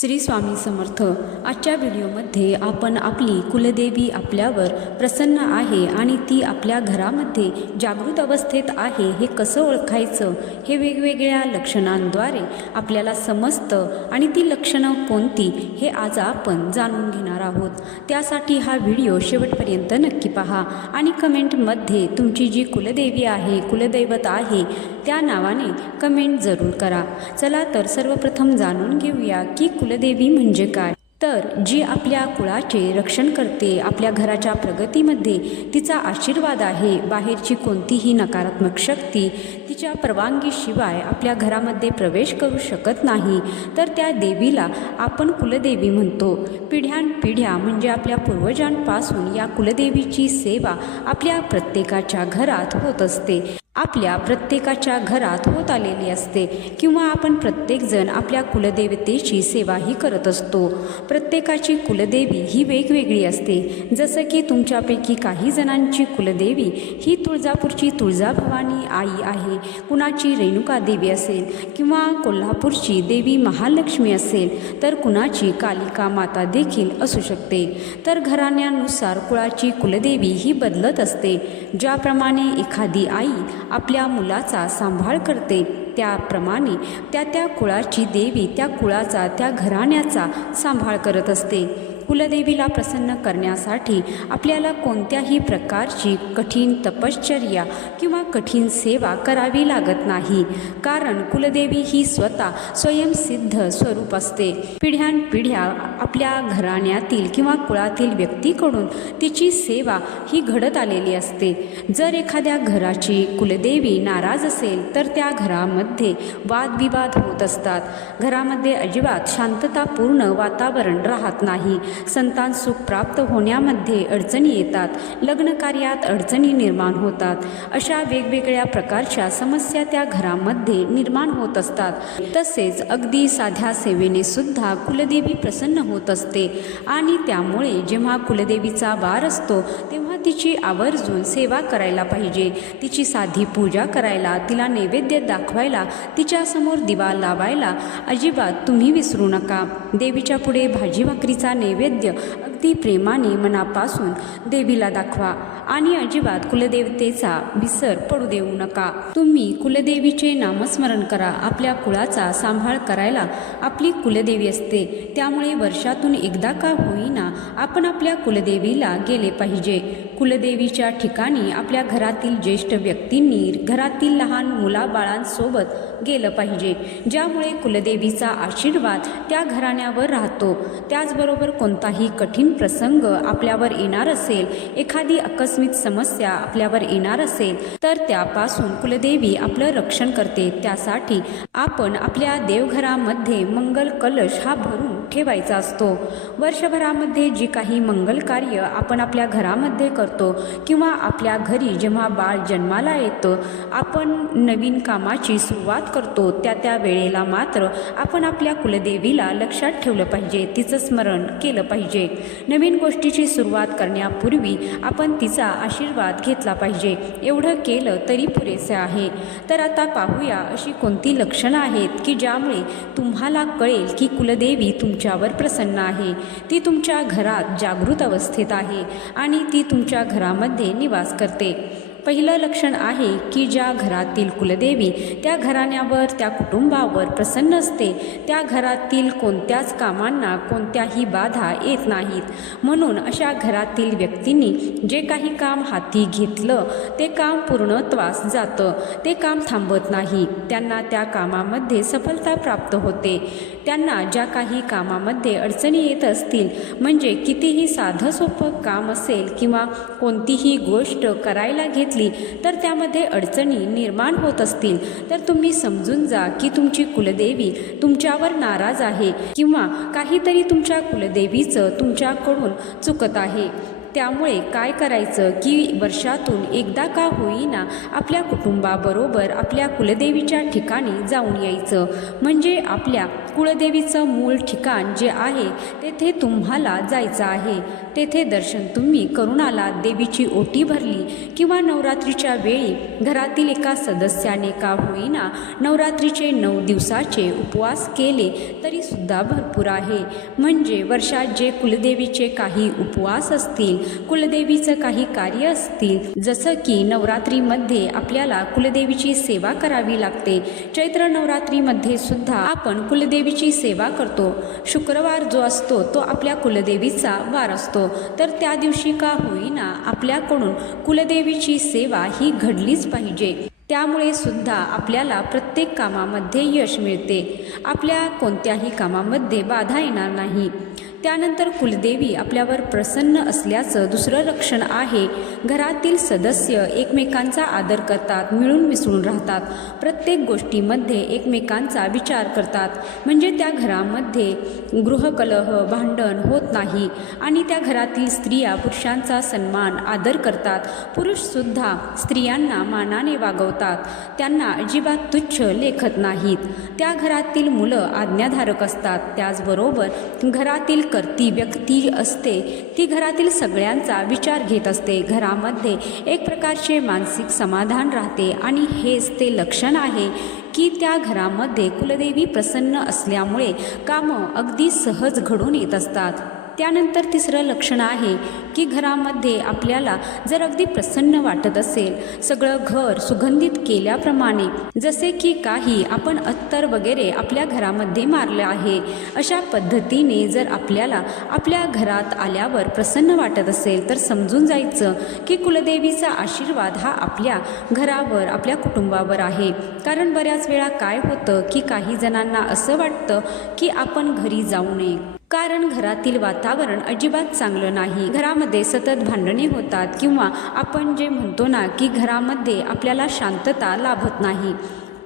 श्री स्वामी समर्थ आजच्या व्हिडिओमध्ये आपण आपली कुलदेवी आपल्यावर प्रसन्न आहे आणि ती आपल्या घरामध्ये जागृत अवस्थेत आहे हे कसं ओळखायचं हे वेगवेगळ्या लक्षणांद्वारे आपल्याला समजतं आणि ती लक्षणं कोणती हे आज आपण जाणून घेणार आहोत. त्यासाठी हा व्हिडिओ शेवटपर्यंत नक्की पहा आणि कमेंटमध्ये तुमची जी कुलदेवी आहे कुलदैवत आहे त्या नावाने कमेंट जरूर करा. चला तर सर्वप्रथम जाणून घेऊया की कुलदेवी म्हणजे काय? तर जी आपल्या कुळाचे रक्षण करते आपल्या घराच्या प्रगतीमध्ये तिचा आशीर्वाद आहे. बाहेरची कोणतीही नकारात्मक शक्ती तिच्या परवानगीशिवाय आपल्या घरामध्ये प्रवेश करू शकत नाही. तर त्या देवीला आपण कुलदेवी म्हणतो. पिढ्यानपिढ्या म्हणजे आपल्या पूर्वजांपासून या कुलदेवीची सेवा आपल्या प्रत्येकाच्या घरात होत असते. आपल्या प्रत्येकाच्या घरात होत आलेली असते किंवा आपण प्रत्येकजण आपल्या कुलदेवतेची सेवाही करत असतो. प्रत्येकाची कुलदेवी ही वेगवेगळी असते. जसं की तुमच्यापैकी काही जणांची कुलदेवी ही तुळजापूरची तुळजाभवानी आई आहे. कुणाची रेणुका देवी असेल किंवा कोल्हापूरची देवी महालक्ष्मी असेल तर कुणाची कालिका माता देखील असू शकते. तर घराण्यानुसार कुळाची कुलदेवी ही बदलत असते. ज्याप्रमाणे एखादी आई आपल्या मुलाचा सांभाळ करते. त्याप्रमाणे त्या त्या कुळाची देवी त्या कुळाचा त्या घराण्याचा सांभाळ करत असते. कुलदेवीला प्रसन्न करण्यासाठी आपल्याला कोणत्याही प्रकारची कठीण तपश्चर्या किंवा कठीण सेवा करावी लागत नाही. कारण कुलदेवी ही स्वतः स्वयंसिद्ध स्वरूप असते. पिढ्यानपिढ्या आपल्या घराण्यातील किंवा कुळातील व्यक्तीकडून तिची सेवा ही घडत आलेली असते. जर एखाद्या घराची कुलदेवी नाराज असेल तर त्या घरामध्ये वादविवाद होत असतात. घरामध्ये अजिबात शांततापूर्ण वातावरण राहत नाही. संतान सुख प्राप्त होण्यामध्ये अडचणी येतात. लग्न कार्यात अडचणी निर्माण होतात. अशा वेगवेगळ्या प्रकारच्या समस्या त्या घरामध्ये निर्माण होत असतात. तसेच अगदी साध्या सेवेने सुद्धा कुलदेवी प्रसन्न होत असते. आणि त्यामुळे जेव्हा कुलदेवीचा वार असतो तेव्हा तिची आवर्जून सेवा करायला पाहिजे. तिची साधी पूजा करायला तिला नैवेद्य दाखवायला तिच्यासमोर दिवा लावायला अजिबात तुम्ही विसरू नका. देवीच्या पुढे भाजी भाकरीचा नैवेद्य નૈવેદ્ય अगदी प्रेमाने मनापासून देवीला दाखवा. आणि अजिबात कुलदेवतेचा विसर पडू देऊ नका. तुम्ही कुलदेवीचे नामस्मरण करा. आपल्या कुळाचा सांभाळ करायला आपली कुलदेवी असते. त्यामुळे वर्षातून एकदा का होईना आपण आपल्या कुलदेवीला गेले पाहिजे. कुलदेवीच्या ठिकाणी आपल्या घरातील ज्येष्ठ व्यक्तींनी घरातील लहान मुलाबाळांसोबत गेलं पाहिजे. ज्यामुळे कुलदेवीचा आशीर्वाद त्या घराण्यावर राहतो. त्याचबरोबर कोणताही कठीण प्रसंग आपल्यावर येणार असेल एखादी आकस्मिक समस्या आपल्यावर येणार असेल तर त्यापासून कुलदेवी आपलं रक्षण करते. त्यासाठी आपण आपल्या देवघरामध्ये मंगल कलश हा भरून ठेवायचा असतो. वर्षभरामध्ये जी काही मंगल कार्य आपण आपल्या घरामध्ये करतो किंवा आपल्या घरी जेव्हा बाळ जन्माला येतं आपण नवीन कामाची सुरुवात करतो. त्या त्या वेळेला मात्र आपण आपल्या कुलदेवीला लक्षात ठेवलं पाहिजे. तिचं स्मरण केलं पाहिजे. नवीन गोष्टीची सुरुवात करण्यापूर्वी आपण तिचा आशीर्वाद घेतला पाहिजे. एवढं केलं तरी पुरेसे आहे. तर आता पाहूया अशी कोणती लक्षणं आहेत की ज्यामुळे तुम्हाला कळेल की कुलदेवी तुमच्यावर प्रसन्न आहे. ती तुमच्या घरात जागृत अवस्थेत आहे आणि ती तुमच्या घरामध्ये निवास करते. पहिलं लक्षण आहे की ज्या घरातील कुलदेवी त्या घराण्यावर त्या कुटुंबावर प्रसन्न असते. त्या घरातील कोणत्याच कामांना कोणत्याही बाधा येत नाहीत. म्हणून अशा घरातील व्यक्तींनी जे काही काम हाती घेतलं ते काम पूर्णत्वास जातं. ते काम थांबत नाही. त्यांना त्या कामामध्ये सफलता प्राप्त होते. त्यांना ज्या काही कामामध्ये अडचणी येत असतील म्हणजे कितीही साधं सोपं काम असेल किंवा कोणतीही गोष्ट करायला घेत घेतली तर त्यामध्ये अडचणी निर्माण होत असतील. तर तुम्ही समजून जा की तुमची कुलदेवी तुमच्यावर नाराज आहे किंवा काहीतरी तुमच्या कुलदेवीचं तुमच्याकडून चुकत आहे. त्यामुळे काय करायचं की वर्षातून एकदा का होईना आपल्या कुटुंबाबरोबर आपल्या कुलदेवीच्या ठिकाणी जाऊन यायचं. म्हणजे आपल्या कुळदेवीचं मूळ ठिकाण जे आहे तेथे तुम्हाला जायचं आहे. तेथे दर्शन तुम्ही करुणाला देवीची ओटी भरली किंवा नवरात्रीच्या वेळी घरातील एका सदस्याने का होईना नवरात्रीचे नऊ दिवसाचे उपवास केले तरीसुद्धा भरपूर आहे. म्हणजे वर्षात जे कुलदेवीचे काही उपवास असतील कुलदेवीचं काही कार्य असतील जसं की नवरात्रीमध्ये आपल्याला कुलदेवीची सेवा करावी लागते. चैत्र नवरात्रीमध्ये सुद्धा आपण कुलदेवीची सेवा करतो. शुक्रवार जो असतो तो आपल्या कुलदेवीचा वार असतो. तर त्या दिवशी का होईना आपल्याकडून कुलदेवीची सेवा ही घडलीच पाहिजे. त्यामुळे सुद्धा आपल्याला प्रत्येक कामामध्ये यश मिळते. आपल्या कोणत्याही कामामध्ये बाधा येणार नाही. त्यानंतर कुलदेवी आपल्यावर प्रसन्न असल्याचं दुसरं लक्षण आहे. घरातील सदस्य एकमेकांचा आदर करतात मिळून मिसळून राहतात. प्रत्येक गोष्टीमध्ये एकमेकांचा विचार करतात. म्हणजे त्या घरामध्ये गृहकलह भांडण होत नाही आणि त्या घरातील स्त्रिया पुरुषांचा सन्मान आदर करतात. पुरुषसुद्धा स्त्रियांना मानाने वागवतात. त्यांना अजिबात तुच्छ लेखत नाहीत. त्या घरातील मुलं आज्ञाधारक असतात. त्याचबरोबर घरातील करती व्यक्ती असते ती घरातील सगळ्यांचा विचार घेत असते. घरामध्ये एक प्रकारचे मानसिक समाधान राहते आणि हेच ते लक्षण आहे की त्या घरामध्ये कुलदेवी प्रसन्न असल्यामुळे कामं अगदी सहज घडून येत असतात. त्यानंतर तिसरं लक्षण आहे की घरामध्ये आपल्याला जर अगदी प्रसन्न वाटत असेल सगळं घर सुगंधित केल्याप्रमाणे जसे की काही आपण अत्तर वगैरे आपल्या घरामध्ये मारलं आहे अशा पद्धतीने जर आपल्याला आपल्या घरात आल्यावर प्रसन्न वाटत असेल तर समजून जायचं की कुलदेवीचा आशीर्वाद हा आपल्या घरावर आपल्या कुटुंबावर आहे. कारण बऱ्याच वेळा काय होतं की काही जणांना असं वाटतं की आपण घरी जाऊ नये. कारण घरातील वातावरण अजिबात चांगलं नाही. घरामध्ये सतत भांडणे होतात किंवा आपण जे म्हणतो ना की घरामध्ये आपल्याला शांतता लाभत नाही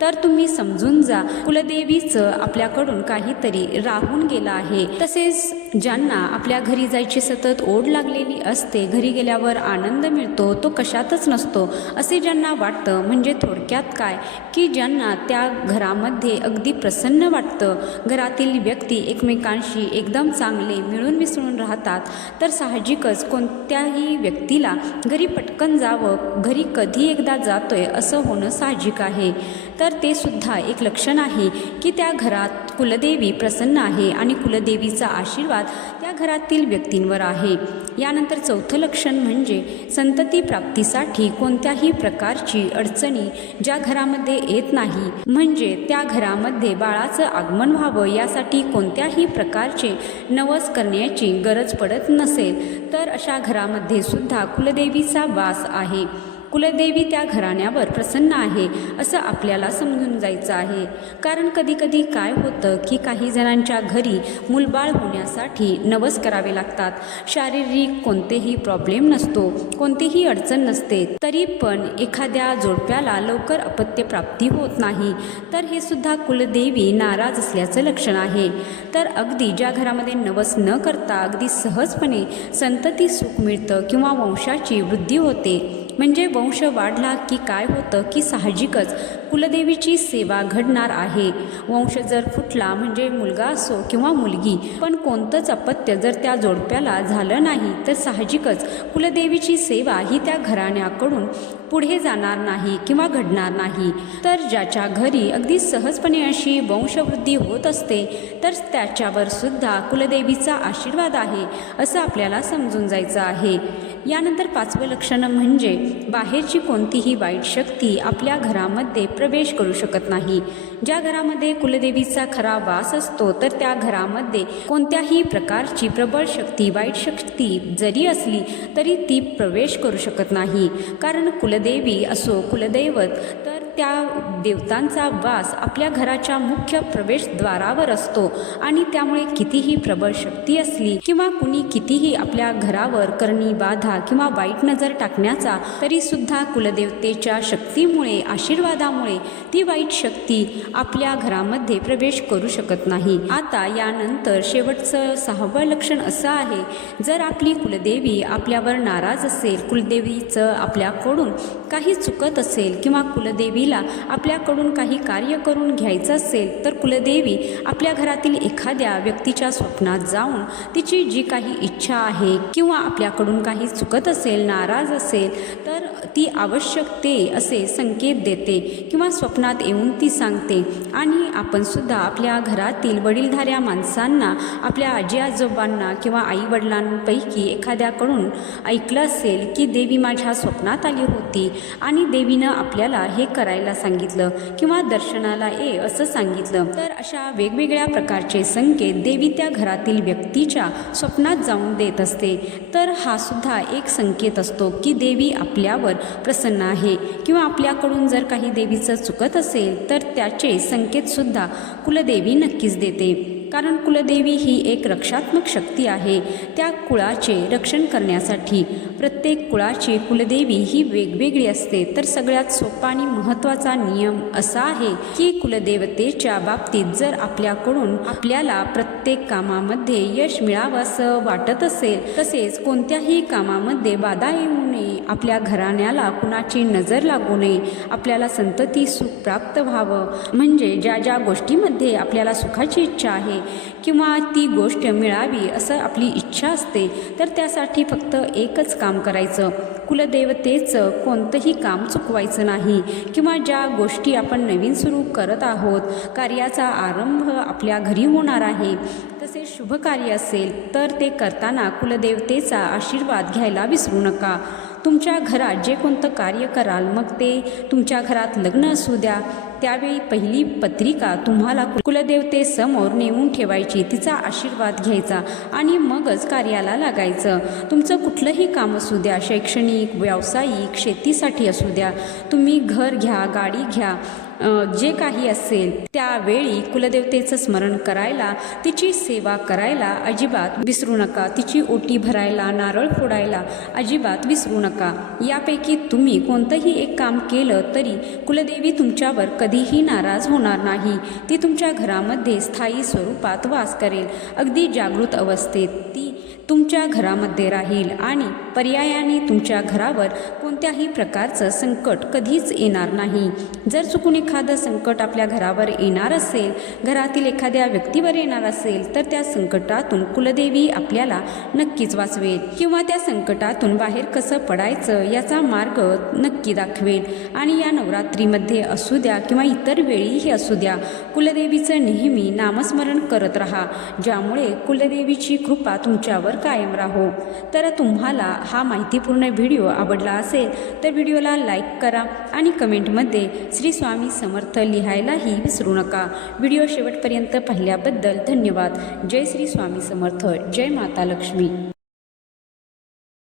तर तुम्ही समजून जा कुलदेवीचं आपल्याकडून काहीतरी राहून गेलं आहे. तसेच ज्यांना आपल्या घरी जायची सतत ओढ लागलेली असते घरी गेल्यावर आनंद मिळतो तो कशातच नसतो असे ज्यांना वाटतं म्हणजे थोडक्यात काय? की ज्यांना त्या घरामध्ये अगदी प्रसन्न वाटतं घरातील व्यक्ती एकमेकांशी एकदम चांगले मिळून मिसळून राहतात तर साहजिकच कोणत्याही व्यक्तीला घरी पटकन जावं घरी कधी एकदा जातोय असं होणं साहजिक आहे. तर ते सुद्धा एक लक्षण आहे की त्या घरात कुलदेवी प्रसन्न आहे आणि कुलदेवीचा आशीर्वाद त्या घरातील व्यक्तींवर आहे. यानंतर चौथं लक्षण म्हणजे संतती प्राप्तीसाठी कोणत्याही प्रकारची अडचणी ज्या घरामध्ये येत नाही. म्हणजे त्या घरामध्ये बाळाचं आगमन व्हावं यासाठी कोणत्याही प्रकारचे नवस करण्याची गरज पडत नसेल तर अशा घरामध्ये सुद्धा कुलदेवीचा वास आहे. कुलदेवी त्या घराण्यावर प्रसन्न आहे असं आपल्याला समजून जायचं आहे. कारण कधीकधी काय होतं की काही जणांच्या घरी मूलबाळ होण्यासाठी नवस करावे लागतात. शारीरिक कोणतेही प्रॉब्लेम नसतो कोणतीही अडचण नसते. तरी पण एखाद्या जोडप्याला लवकर अपत्य प्राप्ती होत नाही. तर हे सुद्धा कुलदेवी नाराज असल्याचं लक्षण आहे. तर अगदी ज्या घरामध्ये नवस न करता अगदी सहजपणे संतती सुख मिळतं किंवा वंशाची वृद्धी होते म्हणजे वंश वाढला की काय होतं की साहजिकच कुलदेवीची सेवा घडणार आहे. वंश जर फुटला म्हणजे मुलगा असो किंवा मुलगी पण कोणतंच अपत्य जर त्या जोडप्याला झालं नाही तर साहजिकच कुलदेवीची सेवा ही त्या घराण्याकडून पुढे जाणार नाही किंवा घडणार नाही. तर ज्याच्या घरी अगदी सहजपणे अशी वंशवृद्धी होत असते तर त्याच्यावर सुद्धा कुलदेवीचा आशीर्वाद आहे असं आपल्याला समजून जायचं आहे. यानंतर पाचवं लक्षणं म्हणजे बाहेरची कोणतीही वाईट शक्ती आपल्या घरामध्ये प्रवेश करू शकत नाही. ज्या घरामध्ये कुलदेवीचा खरा वास असतो तर त्या घरामध्ये कोणत्याही प्रकारची प्रबळ शक्ती वाईट शक्ती जरी असली तरी ती प्रवेश करू शकत नाही. कारण कुलदेवी असो कुलदैवत तर त्या देवतांचा वास आपल्या घराच्या मुख्य प्रवेशद्वारावर असतो आणि त्यामुळे कितीही प्रबळ शक्ती असली किंवा कुणी कितीही आपल्या घरावर करणी बाधा किंवा वाईट नजर टाकण्याचा तरीसुद्धा कुलदेवतेच्या शक्तीमुळे आशीर्वादामुळे ती वाईट शक्ती आपल्या घरामध्ये प्रवेश करू शकत नाही. आता यानंतर शेवटचं सहावं लक्षण असं आहे जर आपली कुलदेवी आपल्यावर नाराज असेल कुलदेवीचं आपल्याकडून काही चुकत असेल किंवा कुलदेवी कुलदेवीला आपल्याकडून काही कार्य करून घ्यायचं असेल तर कुलदेवी आपल्या घरातील एखाद्या व्यक्तीच्या स्वप्नात जाऊन तिची जी काही इच्छा आहे किंवा आपल्याकडून काही चुकत असेल नाराज असेल तर ती आवश्यक ते असे संकेत देते किंवा स्वप्नात येऊन ती सांगते. आणि आपणसुद्धा आपल्या घरातील वडीलधाऱ्या माणसांना आपल्या आजी आजोबांना किंवा आई वडिलांपैकी एखाद्याकडून ऐकलं असेल की देवी माझ्या स्वप्नात आली होती आणि देवीनं आपल्याला हे करायला सांगितलं किंवा दर्शनाला ये असं सांगितलं. तर अशा वेगवेगळ्या प्रकारचे संकेत देवी त्या घरातील व्यक्तीच्या स्वप्नात जाऊन देत असते. तर हा सुद्धा एक संकेत असतो की देवी आपल्यावर प्रसन्न आहे किंवा आपल्याकडून जर काही देवीचं चुकत असेल तर त्याचे संकेतसुद्धा कुलदेवी नक्कीच देते. कारण कुलदेवी ही एक रक्षात्मक शक्ती आहे. त्या कुळाचे रक्षण करण्यासाठी प्रत्येक कुळाची कुलदेवी ही वेगवेगळी असते. तर सगळ्यात सोपा आणि महत्त्वाचा नियम असा आहे की कुलदेवतेच्या बाबतीत जर आपल्याकडून आपल्याला प्रत्येक कामामध्ये यश मिळावं असं वाटत असेल तसेच कोणत्याही कामामध्ये बाधा येऊ नये आपल्या घराण्याला कुणाची नजर लागू नये आपल्याला संतती सुख प्राप्त व्हावं. म्हणजे ज्या ज्या गोष्टीमध्ये आपल्याला सुखाची इच्छा आहे किंवा ती गोष्ट मिळावी असं आपली इच्छा असते तर त्यासाठी फक्त एकच काम करायचं. कुलदेवतेचं कोणतंही काम चुकवायचं नाही किंवा ज्या गोष्टी आपण नवीन सुरू करत आहोत कार्याचा आरंभ आपल्या घरी होणार आहे. तसेच शुभ कार्य असेल तर ते करताना कुलदेवतेचा आशीर्वाद घ्यायला विसरू नका. तुमच्या घरात जे कोणतं कार्य कराल मग ते तुमच्या घरात लग्न असू द्या. त्यावेळी पहिली पत्रिका तुम्हाला कुलदेवतेसमोर नेऊन ठेवायची तिचा आशीर्वाद घ्यायचा आणि मगच कार्याला लागायचं. तुमचं कुठलंही काम असू द्या शैक्षणिक व्यावसायिक शेतीसाठी असू द्या. तुम्ही घर घ्या गाडी घ्या. जे काही असेल त्यावेळी कुलदेवतेचं स्मरण करायला तिची सेवा करायला अजिबात विसरू नका. तिची ओटी भरायला नारळ फोडायला अजिबात विसरू नका. यापैकी तुम्ही कोणतंही एक काम केलं तरी कुलदेवी तुमच्यावर कधीही नाराज होणार नाही. ती तुमच्या घरामध्ये स्थायी स्वरूपात वास करेल. अगदी जागृत अवस्थेत ती तुमच्या घरामध्ये राहील आणि पर्यायाने तुमच्या घरावर कोणत्याही प्रकारचं संकट कधीच येणार नाही. जर चुकून एखादं संकट आपल्या घरावर येणार असेल घरातील एखाद्या व्यक्तीवर येणार असेल तर त्या संकटातून कुलदेवी आपल्याला नक्कीच वाचवेल किंवा त्या संकटातून बाहेर कसं पडायचं याचा मार्ग नक्की दाखवेल. आणि या नवरात्रीमध्ये असू द्या किंवा इतर वेळीही असू द्या कुलदेवीचं नेहमी नामस्मरण करत राहा. ज्यामुळे कुलदेवीची कृपा तुमच्यावर कायम राहो. तर तुम्हाला हा माहितीपूर्ण व्हिडिओ आवडला असेल तर व्हिडिओला लाईक करा आणि कमेंटमध्ये श्री स्वामी समर्थ लिहायलाही विसरू नका. व्हिडिओ शेवटपर्यंत पाहिल्याबद्दल धन्यवाद. जय श्री स्वामी समर्थ. जय माता लक्ष्मी.